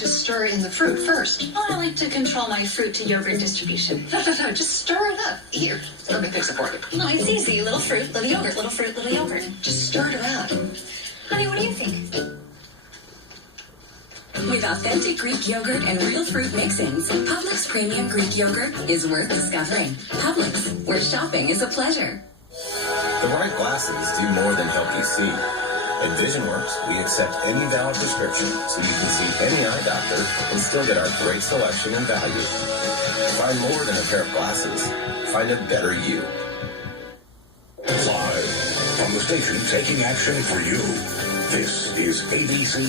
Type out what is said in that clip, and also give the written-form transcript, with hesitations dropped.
to stir in the fruit first. Oh, I like to control my fruit to yogurt distribution. No, just stir it up. Here, let me fix it for you. No, it's easy. Little fruit, little yogurt, little fruit, little yogurt. Just stir it around. Honey, what do you think? With authentic Greek yogurt and real fruit mixings, Publix Premium Greek Yogurt is worth discovering. Publix, where shopping is a pleasure. The right glasses do more than help you see. At VisionWorks, we accept any valid prescription so you can see any eye doctor and still get our great selection and value. Find more than a pair of glasses. Find a better you. Live from the station taking action for you. This is ABC.